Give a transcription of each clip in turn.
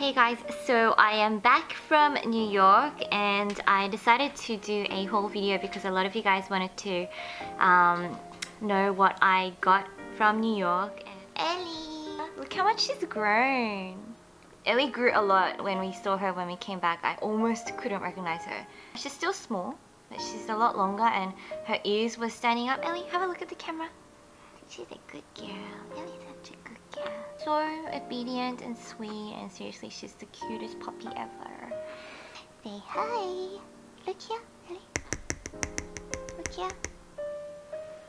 Hey guys, so I am back from New York and I decided to do a haul video because a lot of you guys wanted to know what I got from New York. And Ellie! Look how much she's grown. Ellie grew a lot when we saw her when we came back. I almost couldn't recognize her. She's still small, but she's a lot longer and her ears were standing up. Ellie, have a look at the camera. She's a good girl. Ellie's such a good girl. So obedient and sweet, and seriously, she's the cutest puppy ever. Say hi. Look here, Ellie. Look here.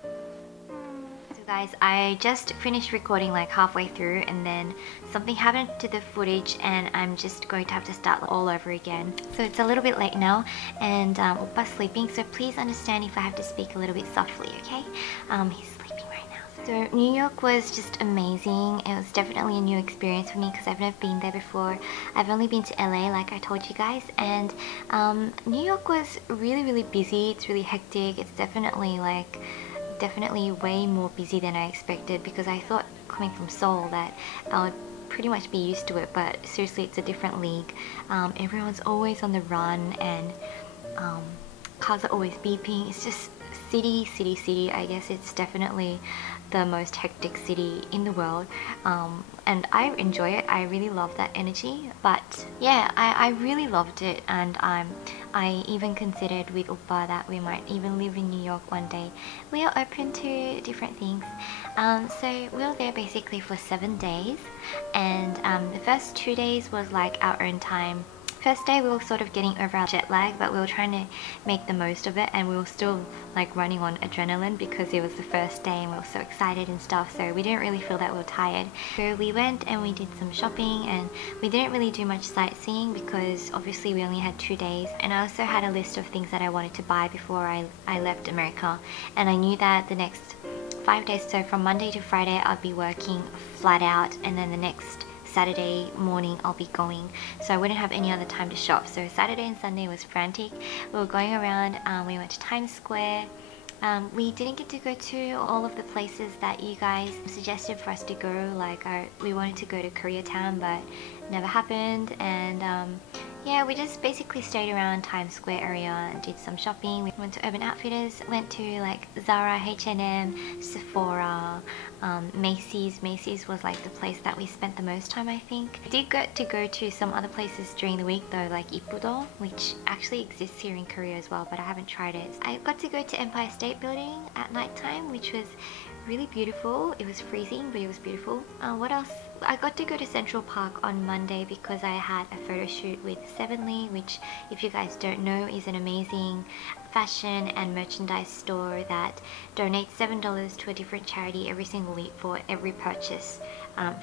So guys, I just finished recording like halfway through and then something happened to the footage and I'm just going to have to start all over again. So it's a little bit late now and Oppa's sleeping, so please understand if I have to speak a little bit softly, okay? He's sleeping right now. So New York was just amazing. It was definitely a new experience for me because I've never been there before. I've only been to LA like I told you guys, and New York was really busy. It's really hectic. It's definitely way more busy than I expected because I thought coming from Seoul that I would pretty much be used to it, but seriously it's a different league. Everyone's always on the run and cars are always beeping. It's just city. I guess it's definitely the most hectic city in the world, and I enjoy it. I really love that energy, but yeah, I really loved it, and I even considered with Oppa that we might even live in New York one day. We are open to different things. So we were there basically for 7 days, and the first 2 days was like our own time. First day we were sort of getting over our jet lag, but we were trying to make the most of it, and we were still like running on adrenaline because it was the first day and we were so excited and stuff, so we didn't really feel that we were tired. So we went and we did some shopping, and we didn't really do much sightseeing because obviously we only had 2 days, and I also had a list of things that I wanted to buy before I left America, and I knew that the next 5 days, so from Monday to Friday I'd be working flat out, and then the next Saturday morning I'll be going, so I wouldn't have any other time to shop. So Saturday and Sunday was frantic. We were going around, we went to Times Square. We didn't get to go to all of the places that you guys suggested for us to go, like we wanted to go to Koreatown but never happened, and yeah, we just basically stayed around Times Square area and did some shopping. We went to Urban Outfitters, went to like Zara, H&M, Sephora, Macy's. Macy's was like the place that we spent the most time, I think. I did get to go to some other places during the week though, like Ippudo, which actually exists here in Korea as well, but I haven't tried it. I got to go to Empire State Building at night time, which was really beautiful. It was freezing, but it was beautiful. What else? I got to go to Central Park on Monday because I had a photo shoot with Sevenly, which, if you guys don't know, is an amazing fashion and merchandise store that donates $7 to a different charity every single week for every purchase,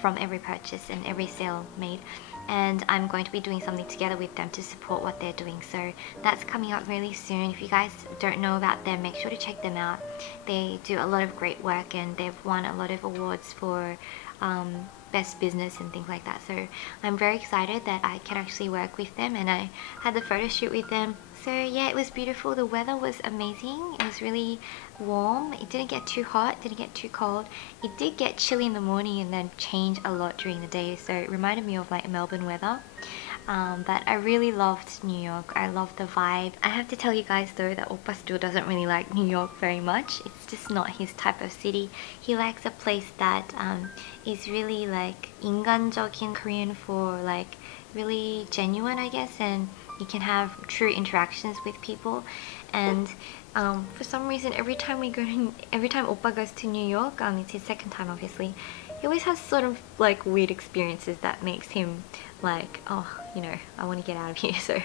from every purchase and every sale made. And I'm going to be doing something together with them to support what they're doing, so that's coming up really soon. If you guys don't know about them, make sure to check them out. They do a lot of great work and they've won a lot of awards for best business and things like that, so I'm very excited that I can actually work with them, and I had the photo shoot with them. So yeah, it was beautiful. The weather was amazing. It was really warm. It didn't get too hot, didn't get too cold. It did get chilly in the morning and then change a lot during the day, so it reminded me of like Melbourne weather. But I really loved New York. I loved the vibe. I have to tell you guys though that Oppa still doesn't really like New York very much. It's just not his type of city. He likes a place that is really like 인간적인 Korean, for like really genuine, I guess, and you can have true interactions with people. And for some reason, every time Oppa goes to New York, it's his second time obviously, he always has sort of like weird experiences that makes him like, oh, you know, I want to get out of here. So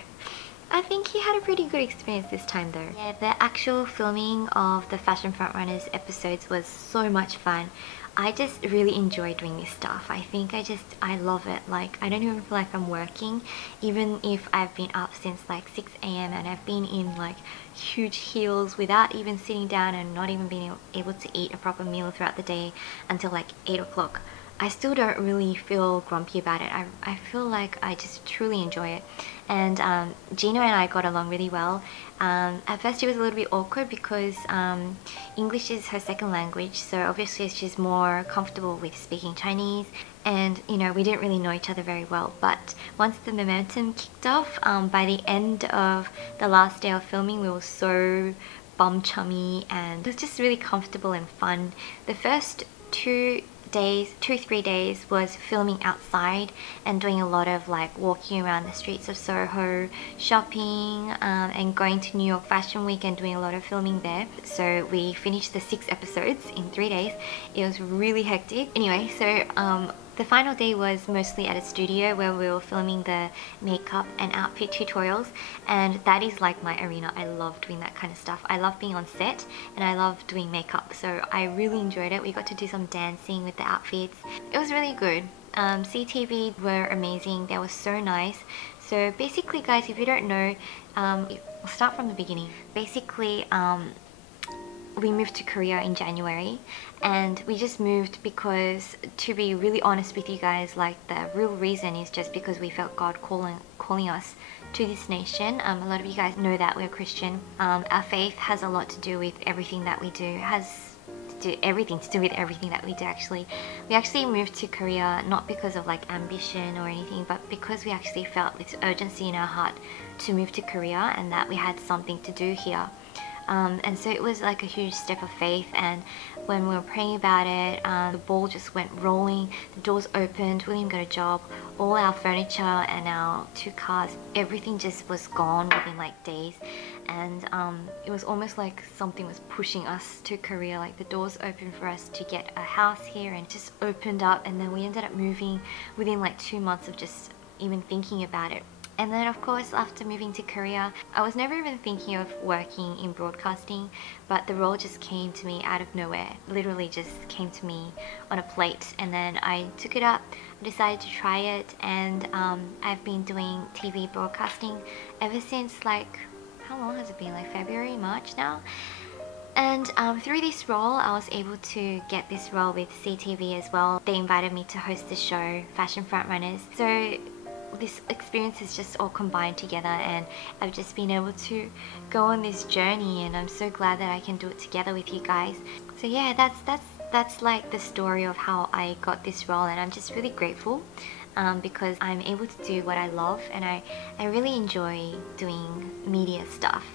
I think he had a pretty good experience this time though. Yeah, the actual filming of the Fashion Frontrunners episodes was so much fun. I just really enjoy doing this stuff. I think I love it. Like, I don't even feel like I'm working, even if I've been up since like 6 AM and I've been in like huge heels without even sitting down and not even being able to eat a proper meal throughout the day until like 8 o'clock. I still don't really feel grumpy about it. I feel like I just truly enjoy it. And Gina and I got along really well. At first it was a little bit awkward because English is her second language, so obviously she's more comfortable with speaking Chinese, and you know, we didn't really know each other very well. But once the momentum kicked off, by the end of the last day of filming, we were so bum chummy and it was just really comfortable and fun. The first 2-3 days was filming outside and doing a lot of like walking around the streets of Soho, shopping, and going to New York Fashion Week and doing a lot of filming there. So we finished the 6 episodes in 3 days. It was really hectic. Anyway, so the final day was mostly at a studio where we were filming the makeup and outfit tutorials, and that is like my arena. I love doing that kind of stuff. I love being on set and I love doing makeup, so I really enjoyed it. We got to do some dancing with the outfits. It was really good. CTV were amazing. They were so nice. So basically guys, if you don't know, we'll start from the beginning. Basically, we moved to Korea in January, and we just moved because, to be really honest with you guys, like the real reason is just because we felt God calling us to this nation. A lot of you guys know that we're Christian. Our faith has a lot to do with everything that we do. It has everything to do with everything that we do actually. We actually moved to Korea not because of like ambition or anything, but because we actually felt this urgency in our heart to move to Korea and that we had something to do here. And so it was like a huge step of faith, and when we were praying about it, the ball just went rolling, the doors opened, William got a job, all our furniture and our 2 cars, everything just was gone within like days. And it was almost like something was pushing us to Korea. Like the doors opened for us to get a house here, and it just opened up, and then we ended up moving within like 2 months of just even thinking about it. And then of course, after moving to Korea, I was never even thinking of working in broadcasting, but the role just came to me out of nowhere. Literally just came to me on a plate, and then I took it up, decided to try it, and I've been doing TV broadcasting ever since, like, how long has it been? Like February, March now? And through this role, I was able to get this role with CTV as well. They invited me to host the show, Fashion Frontrunners. So this experience is just all combined together, and I've just been able to go on this journey, and I'm so glad that I can do it together with you guys. So yeah, that's like the story of how I got this role, and I'm just really grateful because I'm able to do what I love, and I really enjoy doing media stuff.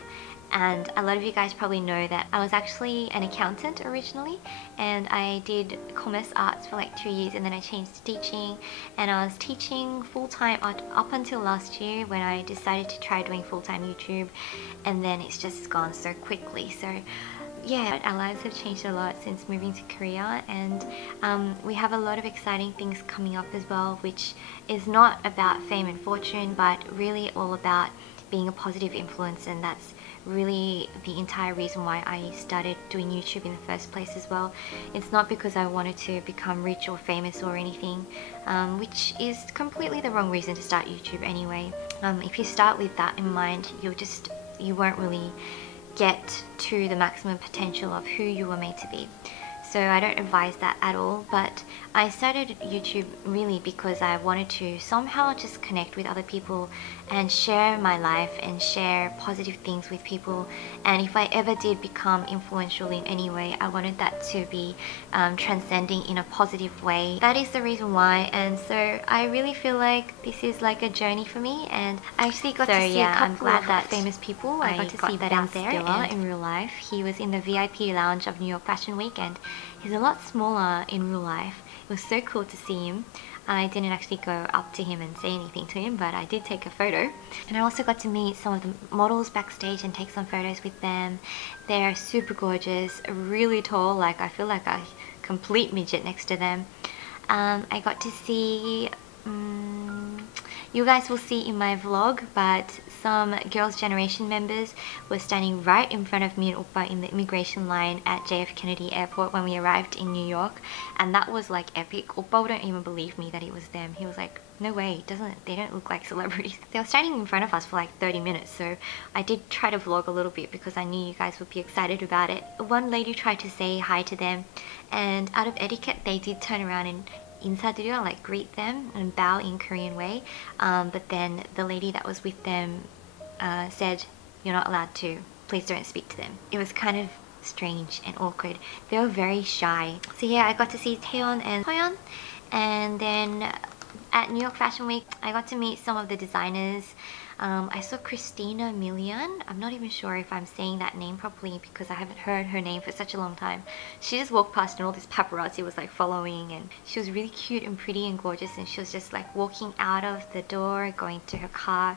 And a lot of you guys probably know that I was actually an accountant originally, and I did commerce arts for like 2 years, and then I changed to teaching, and I was teaching full-time up until last year when I decided to try doing full-time YouTube, and then it's just gone so quickly. So yeah, our lives have changed a lot since moving to Korea, and we have a lot of exciting things coming up as well, which is not about fame and fortune, but really all about being a positive influence. And that's really the entire reason why I started doing YouTube in the first place as well. It's not because I wanted to become rich or famous or anything, which is completely the wrong reason to start YouTube anyway. If you start with that in mind, you won't really get to the maximum potential of who you were made to be. So I don't advise that at all, but I started YouTube really because I wanted to somehow just connect with other people and share my life and share positive things with people. And if I ever did become influential in any way, I wanted that to be transcending in a positive way. That is the reason why, and so I really feel like this is like a journey for me, and I actually got to see a couple of famous people. I got to see that out there in real life. He was in the VIP lounge of New York Fashion Week, and he's a lot smaller in real life. It was so cool to see him. I didn't actually go up to him and say anything to him, but I did take a photo. And I also got to meet some of the models backstage and take some photos with them. They're super gorgeous, really tall, like I feel like a complete midget next to them. I got to see, you guys will see in my vlog, but some Girls' Generation members were standing right in front of me and Oppa in the immigration line at JF Kennedy Airport when we arrived in New York, and that was like epic. Oppa wouldn't even believe me that it was them. He was like, no way, they don't look like celebrities. They were standing in front of us for like 30 minutes, so I did try to vlog a little bit because I knew you guys would be excited about it. One lady tried to say hi to them, and out of etiquette they did turn around and 인사드려, like greet them and bow in Korean way. But then the lady that was with them said, "You're not allowed to. Please don't speak to them." It was kind of strange and awkward. They were very shy. So yeah, I got to see Taeyeon and Soyeon, and then at New York Fashion Week, I got to meet some of the designers. I saw Christina Milian. I'm not even sure if I'm saying that name properly because I haven't heard her name for such a long time. She just walked past and all this paparazzi was like following, and she was really cute and pretty and gorgeous, and she was just like walking out of the door, going to her car.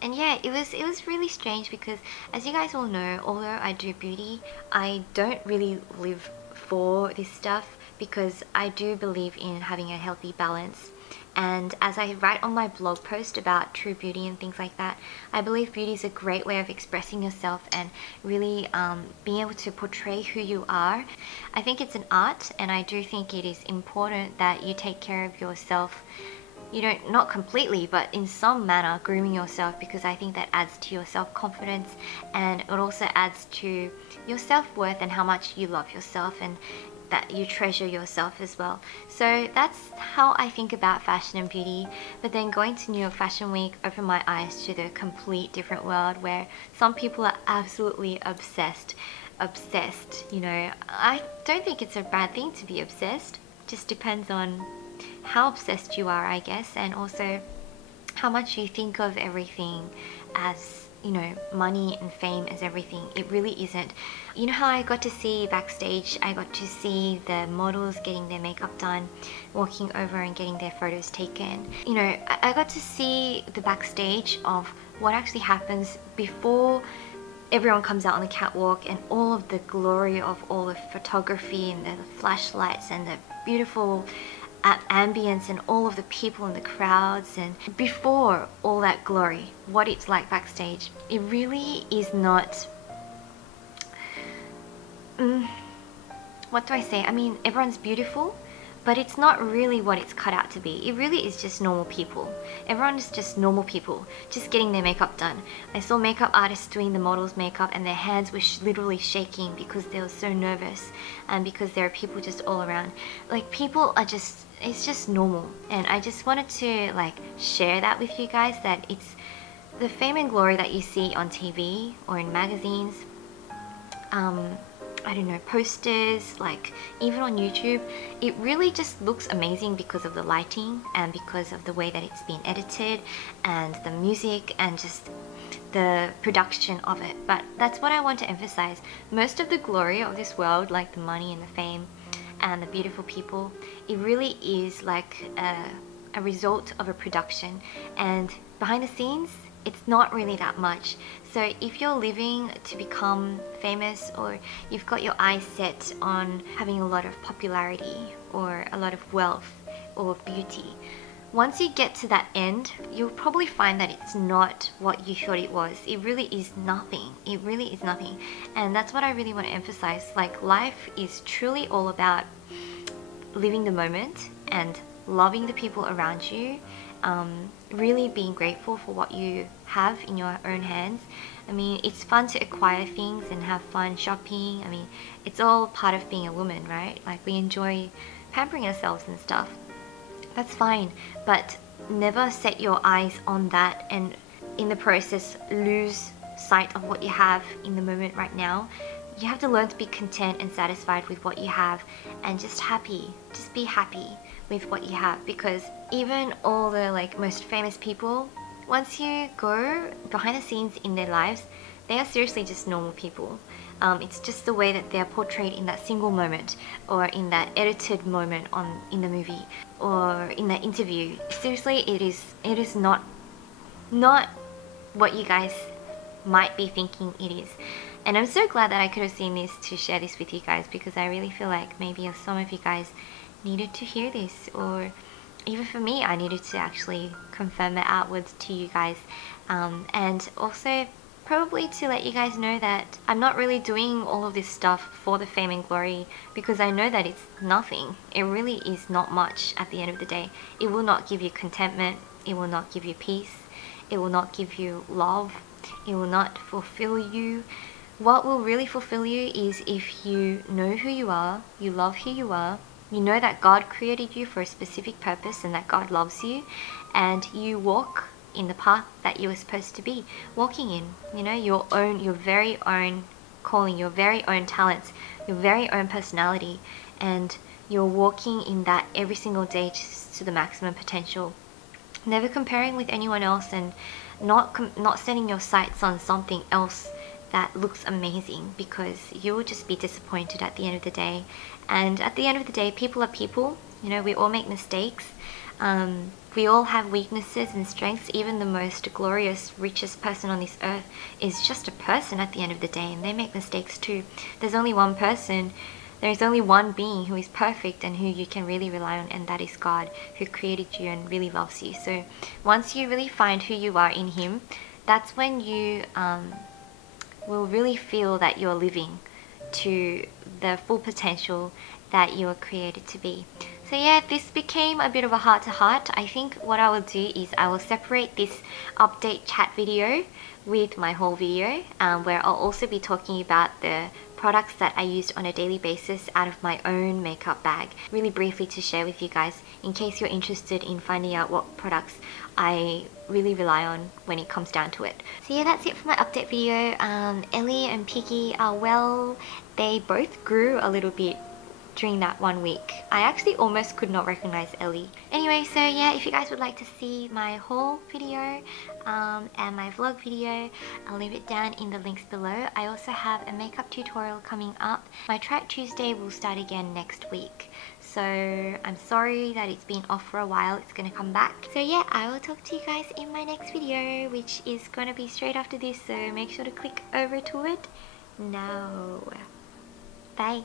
And yeah, it was really strange because, as you guys all know, although I do beauty, I don't really live for this stuff because I do believe in having a healthy balance. And as I write on my blog post about true beauty and things like that, I believe beauty is a great way of expressing yourself and really being able to portray who you are. I think it's an art, and I do think it is important that you take care of yourself. You don't, not completely, but in some manner, grooming yourself, because I think that adds to your self-confidence, and it also adds to your self-worth and how much you love yourself and that you treasure yourself as well. So that's how I think about fashion and beauty. But then going to New York Fashion Week opened my eyes to the complete different world where some people are absolutely obsessed, you know. I don't think it's a bad thing to be obsessed. Just depends on how obsessed you are, I guess, and also how much you think of everything as, you know, money and fame as everything. It really isn't. You know how I got to see backstage, I got to see the models getting their makeup done, walking over and getting their photos taken. You know, I got to see the backstage of what actually happens before everyone comes out on the catwalk, and all of the glory of all the photography and the flashlights and the beautiful ambience and all of the people in the crowds, and before all that glory, what it's like backstage. It really is not, what do I say? I mean, everyone's beautiful, but it's not really what it's cut out to be. It really is just normal people. Everyone is just normal people, just getting their makeup done. I saw makeup artists doing the models' makeup and their hands were literally shaking because they were so nervous, and because there are people just all around. Like, people are just, it's just normal. And I just wanted to like share that with you guys, that it's the fame and glory that you see on TV or in magazines, I don't know, posters, like even on YouTube. It really just looks amazing because of the lighting and because of the way that it's been edited and the music and just the production of it. But that's what I want to emphasize. Most of the glory of this world, like the money and the fame and the beautiful people, it really is like a result of a production, and behind the scenes it's not really that much. So if you're living to become famous, or you've got your eyes set on having a lot of popularity or a lot of wealth or beauty, once you get to that end, you'll probably find that it's not what you thought it was. It really is nothing. It really is nothing. And that's what I really want to emphasize. Like, life is truly all about living the moment and loving the people around you, really being grateful for what you have in your own hands. I mean, it's fun to acquire things and have fun shopping. I mean, it's all part of being a woman, right? Like, we enjoy pampering ourselves and stuff. That's fine, but never set your eyes on that and in the process lose sight of what you have in the moment right now. You have to learn to be content and satisfied with what you have, and just happy. Just be happy with what you have, because even all the like most famous people, once you go behind the scenes in their lives, they are seriously just normal people. It's just the way that they're portrayed in that single moment, or in that edited moment in the movie, or in that interview. Seriously, it is not what you guys might be thinking it is. And I'm so glad that I could have seen this to share this with you guys, because I really feel like maybe some of you guys needed to hear this, or even for me, I needed to actually confirm it outwards to you guys, and also probably to let you guys know that I'm not really doing all of this stuff for the fame and glory, because I know that it's nothing. It really is not much at the end of the day. It will not give you contentment. It will not give you peace. It will not give you love. It will not fulfill you. What will really fulfill you is if you know who you are, you love who you are, You know that God created you for a specific purpose and that God loves you, and you walk in the path that you were supposed to be walking in. You know, your very own calling, your very own talents, your very own personality, and you're walking in that every single day to the maximum potential. Never comparing with anyone else, and not setting your sights on something else that looks amazing, because you will just be disappointed at the end of the day. And at the end of the day, people are people. You know, we all make mistakes. We all have weaknesses and strengths. Even the most glorious, richest person on this earth is just a person at the end of the day, and they make mistakes too. There's only one person, there's only one being who is perfect and who you can really rely on, and that is God, who created you and really loves you. So once you really find who you are in Him, that's when you will really feel that you're living to the full potential that you were created to be. So yeah, this became a bit of a heart-to-heart. I think what I will do is I will separate this update chat video with my whole video, where I'll also be talking about the products that I used on a daily basis out of my own makeup bag, really briefly to share with you guys in case you're interested in finding out what products I really rely on when it comes down to it. So yeah, that's it for my update video. Ellie and Piggy are well. They both grew a little bit during that 1 week. I actually almost could not recognize Ellie. Anyway, so yeah, if you guys would like to see my haul video and my vlog video, I'll leave it down in the links below. I also have a makeup tutorial coming up. My Try It Tuesday will start again next week. So I'm sorry that it's been off for a while. It's gonna come back. So yeah, I will talk to you guys in my next video, which is gonna be straight after this. So make sure to click over to it now. Bye.